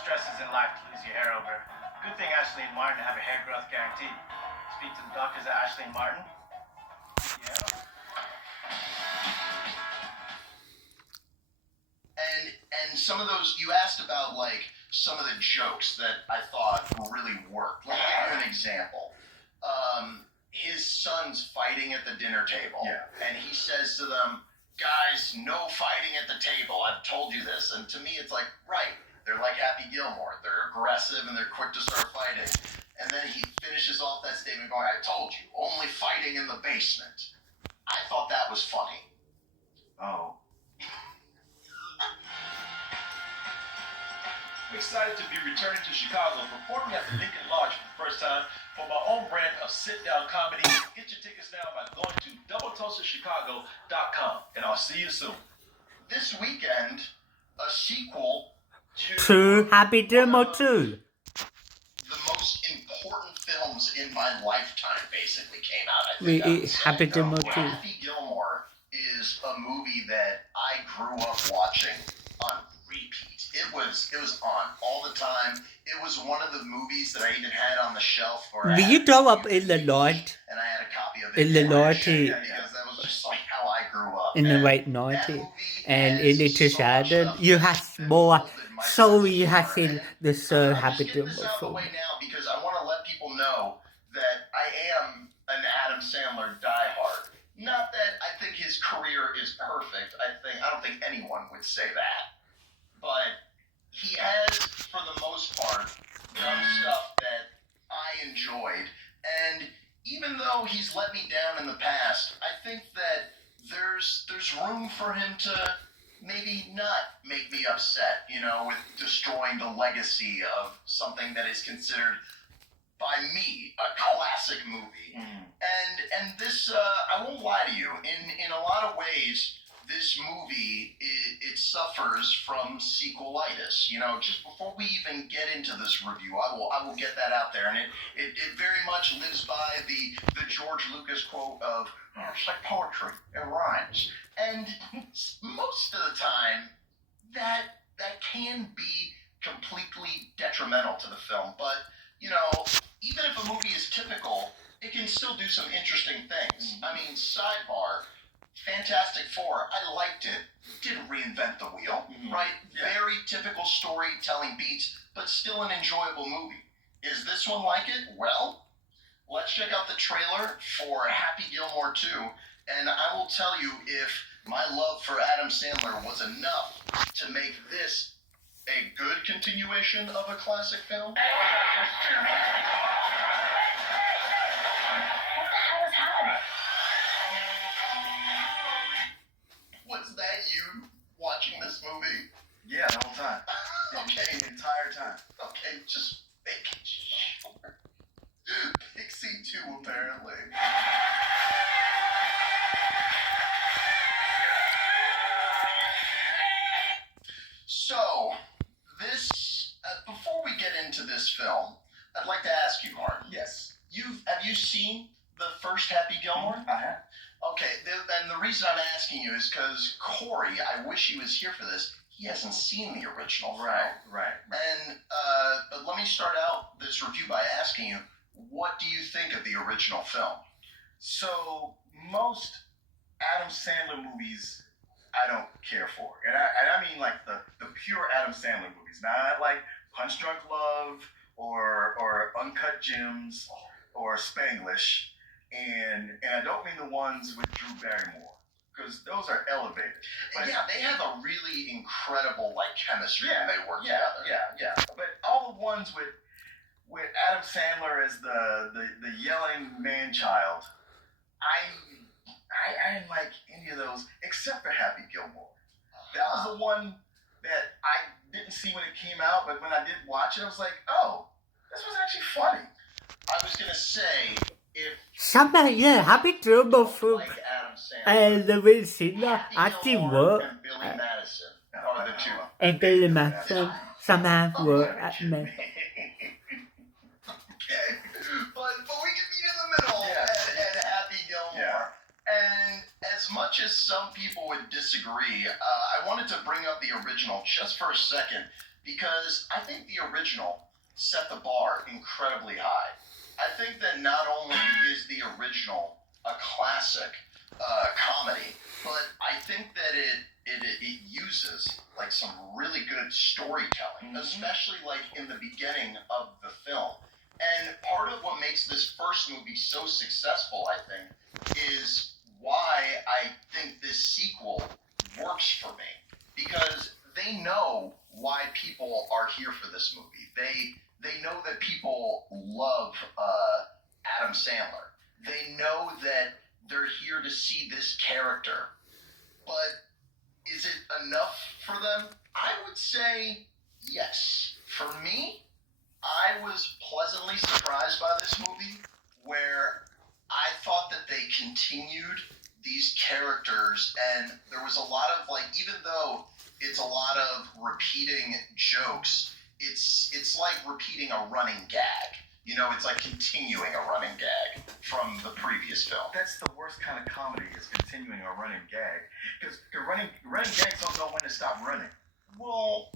stresses in life to lose your hair over. Good thing Ashley and Martin have a hair growth guarantee. Speak to the doctors at Ashley and Martin. Yeah. And some of those, you asked about like some of the jokes that I thought really worked. Let me give you an example. His son's fighting at the dinner table, and he says to them, "Guys, no fighting at the table. I've told you this." And to me, it's like, right, they're like Happy Gilmore. They're aggressive and they're quick to start fighting. And then he finishes off that statement going, "I told you, only fighting in the basement." I thought that was funny. Oh. I'm excited to be returning to Chicago, performing at the Lincoln Lodge for the first time for my own brand of sit-down comedy. Get your tickets now by going to doubletoastedchicago.com, and I'll see you soon. This weekend, a sequel to Happy Gilmore 2. The most important films in my lifetime basically came out. I think Happy Gilmore 2. Happy Gilmore is a movie that I grew up watching on repeat. It was on all the time. It was one of the movies that I even had on the shelf. Did you grow up in the North? And I had a copy of it. In the North. Because that was just like how I grew up. In the right North. And in the 2000s, you have more. So you have seen the Happy Gilmore film. Because I want to let people know that I am an Adam Sandler diehard. Not that I think his career is perfect. I don't think anyone would say that. But he has, for the most part, done stuff that I enjoyed. And even though he's let me down in the past, I think that there's room for him to maybe not make me upset, with destroying the legacy of something that is considered by me a classic movie. And this, I won't lie to you, in a lot of ways, this movie, it suffers from sequelitis. Just before we even get into this review, I will get that out there. And it very much lives by the George Lucas quote of, it's like poetry, it rhymes. And most of the time, that can be completely detrimental to the film. But, even if a movie is typical, it can still do some interesting things. I mean, sidebar, Fantastic Four, I liked it. Didn't reinvent the wheel, right? Yeah. Very typical storytelling beats, but still an enjoyable movie. Is this one like it? Well, let's check out the trailer for Happy Gilmore 2, and I will tell you if my love for Adam Sandler was enough to make this a good continuation of a classic film. Was that you watching this movie? Yeah, the whole time. Okay. The entire time. Okay, just making sure. Pixie 2, apparently. So, this, before we get into this film, I'd like to ask you, Martin. Yes. Have you seen the first Happy Gilmore? I have. Okay, and the reason I'm asking you is because Corey, I wish he was here for this, he hasn't seen the original film. Right. And but let me start out this review by asking you, what do you think of the original film? So, most Adam Sandler movies I don't care for. And I mean like the pure Adam Sandler movies. Not like Punch Drunk Love or Uncut Gems or Spanglish. And I don't mean the ones with Drew Barrymore, because those are elevated. But yeah, they have a really incredible chemistry when they work together. Yeah. But all the ones with Adam Sandler as the yelling man-child, I didn't like any of those except for Happy Gilmore. That was the one that I didn't see when it came out, but when I did watch it, I was like, oh, this was actually funny. I was going to say, Happy Gilmore film. Like Adam Sandler, And the Wilson actually work. and Billy Madison are the two. And Billy Madison somehow work at me. Okay, but we can meet in the middle at Happy Gilmore. Yeah. And as much as some people would disagree, I wanted to bring up the original just for a second because I think the original set the bar incredibly high. I think that not only is the original a classic comedy, but I think that it uses like some really good storytelling, especially like in the beginning of the film. And part of what makes this first movie so successful, I think, is why I think this sequel works for me. Because they know why people are here for this movie. They know that people love Adam Sandler. They know that they're here to see this character. But is it enough for them? I would say yes. For me, I was pleasantly surprised by this movie, where I thought that they continued these characters, and there was a lot of like, even though it's a lot of repeating jokes, it's like repeating a running gag. You know, it's like continuing a running gag from the previous film. That's the worst kind of comedy, is continuing a running gag. Because running gags don't know when to stop running. Well,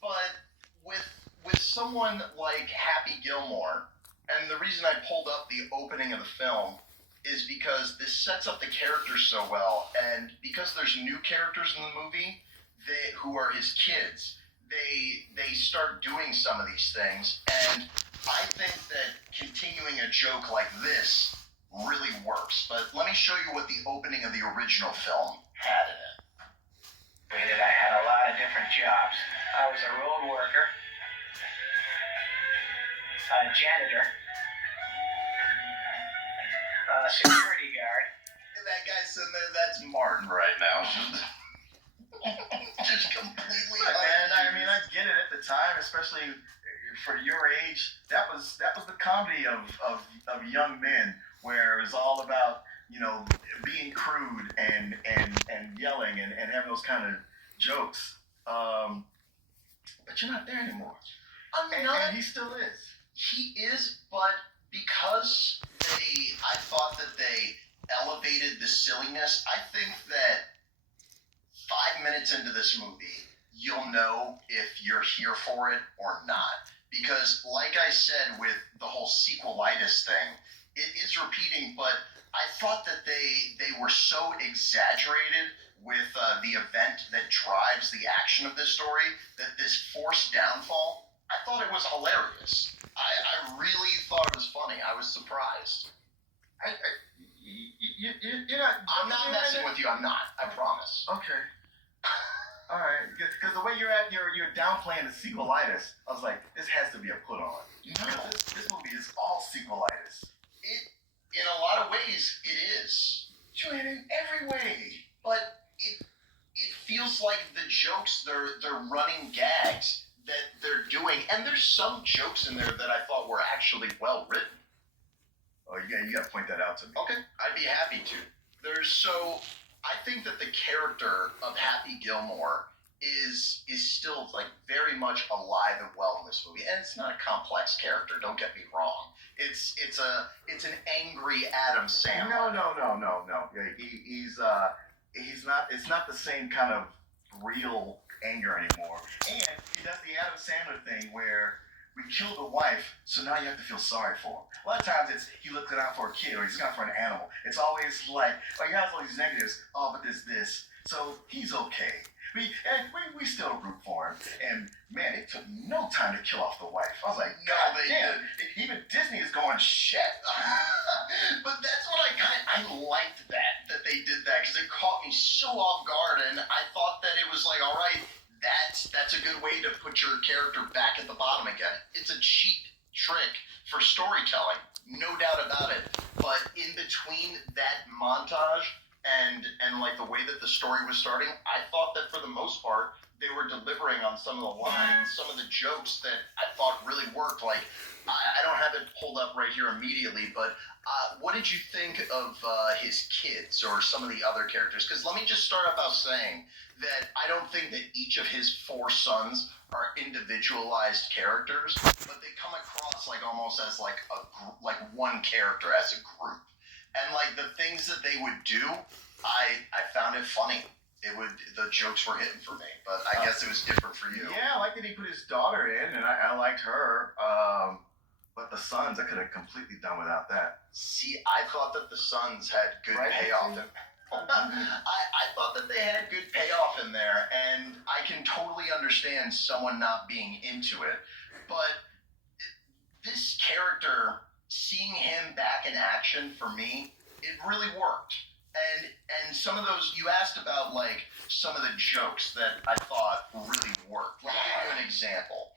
but with someone like Happy Gilmore, and the reason I pulled up the opening of the film is because this sets up the characters so well, and because there's new characters in the movie who are his kids, they start doing some of these things, and I think that continuing a joke like this really works. But let me show you what the opening of the original film had in it. I had a lot of different jobs. I was a road worker, a janitor, a security guard. That guy sitting there, that's Martin right now. Just completely. Man, I mean, I get it at the time, especially for your age. That was the comedy of young men, where it was all about, you know, being crude and yelling and having those kind of jokes. But you're not there anymore. And he still is. He is, but because I thought that they elevated the silliness, I think that 5 minutes into this movie, you'll know if you're here for it or not. Because, like I said, with the whole sequelitis thing, it is repeating, but I thought that they were so exaggerated with the event that drives the action of this story, that this forced downfall, I thought it was hilarious. I really thought it was funny. I was surprised. You're not. I'm not messing with you. I'm not. I promise. Okay. All right. Because the way you're downplaying the sequelitis, I was like, this has to be a put on. No. This movie is all sequelitis. In a lot of ways, it is. Julian, in every way. But it feels like the jokes, they're running gags that they're doing, and there's some jokes in there that I thought were actually well written. Oh, you got to point that out to me. Okay, I'd be happy to. I think that the character of Happy Gilmore is still like very much alive and well in this movie, and it's not a complex character. Don't get me wrong. It's an angry Adam Sandler. No. Yeah, he's not. It's not the same kind of real anger anymore. And he does the Adam Sandler thing where we killed the wife, so now you have to feel sorry for him. A lot of times it's he looks out for a kid or he's looking out for an animal. It's always like, oh, he has all these negatives. Oh, but there's this, so he's okay. We still root for him. And man, it took no time to kill off the wife. I was like, God damn! Even Disney is going shit. But that's what I liked that they did that, because it caught me so off guard, and I thought that it was like, all right, that's a good way to put your character back at the bottom again. It's a cheap trick for storytelling, no doubt about it. But in between that montage and like the way that the story was starting, I thought that for the most part they were delivering on some of the lines, some of the jokes that I thought really worked. Like, I don't have it pulled up right here immediately, but what did you think of his kids or some of the other characters? Because let me just start out by saying that I don't think that each of his 4 sons are individualized characters, but they come across like almost as like like one character as a group. And like the things that they would do, I found it funny. the jokes were hitting for me, but I guess it was different for you. Yeah, I like that he put his daughter in, and I liked her. But the sons, I could have completely done without that. See, I thought that the sons had good payoff. I thought that they had good payoff in there, and I can totally understand someone not being into it. But this character, seeing him back in action, for me, it really worked. And some of those, you asked about, like, some of the jokes that I thought really worked. Let me give you an example.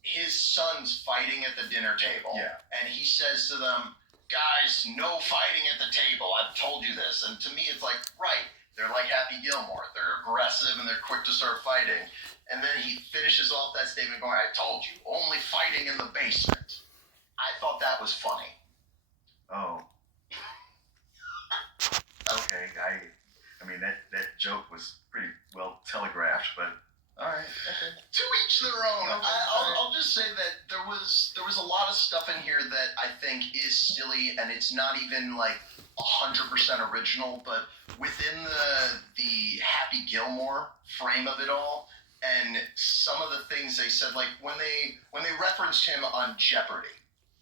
His son's fighting at the dinner table. Yeah. And he says to them, guys, no fighting at the table. I've told you this. And to me, it's like, right. They're like Happy Gilmore. They're aggressive and they're quick to start fighting. And then he finishes off that statement going, I told you, only fighting in the basement. I thought that was funny. Oh. Okay, I mean that joke was pretty well telegraphed, but all right. Okay. To each their own. Okay. I'll just say that there was a lot of stuff in here that I think is silly, and it's not even like 100% original, but within the Happy Gilmore frame of it all, and some of the things they said, like when they referenced him on Jeopardy.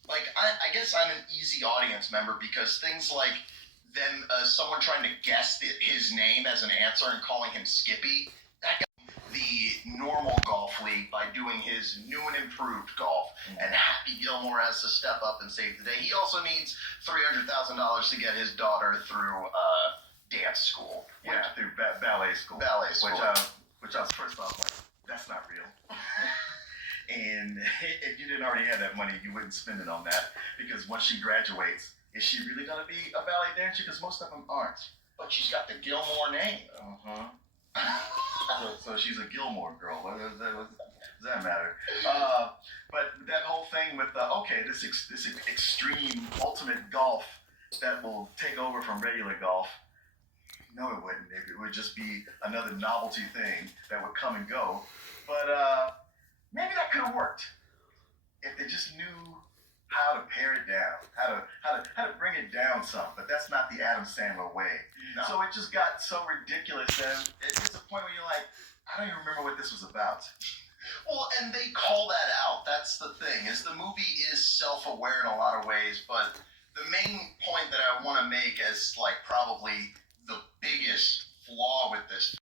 Like I guess I'm an easy audience member because things like them someone trying to guess his name as an answer and calling him Skippy, that got the normal golf league by doing his new and improved golf, and Happy Gilmore has to step up and save the day. He also needs $300,000 to get his daughter through dance school. Yeah, through ballet school. Ballet school. Which I was first off like, that's not real. And if you didn't already have that money, you wouldn't spend it on that, because once she graduates, is she really going to be a ballet dancer? Because most of them aren't. But she's got the Gilmore name. So she's a Gilmore girl. What does that matter? But that whole thing with this extreme ultimate golf that will take over from regular golf. No, it wouldn't. It would just be another novelty thing that would come and go. But maybe that could have worked if they just knew how to pare it down, how to bring it down some. But that's not the Adam Sandler way. No. So it just got so ridiculous that it's a point where you're like, I don't even remember what this was about. Well, and they call that out. That's the thing, is the movie is self-aware in a lot of ways, but the main point that I want to make as like probably the biggest flaw with this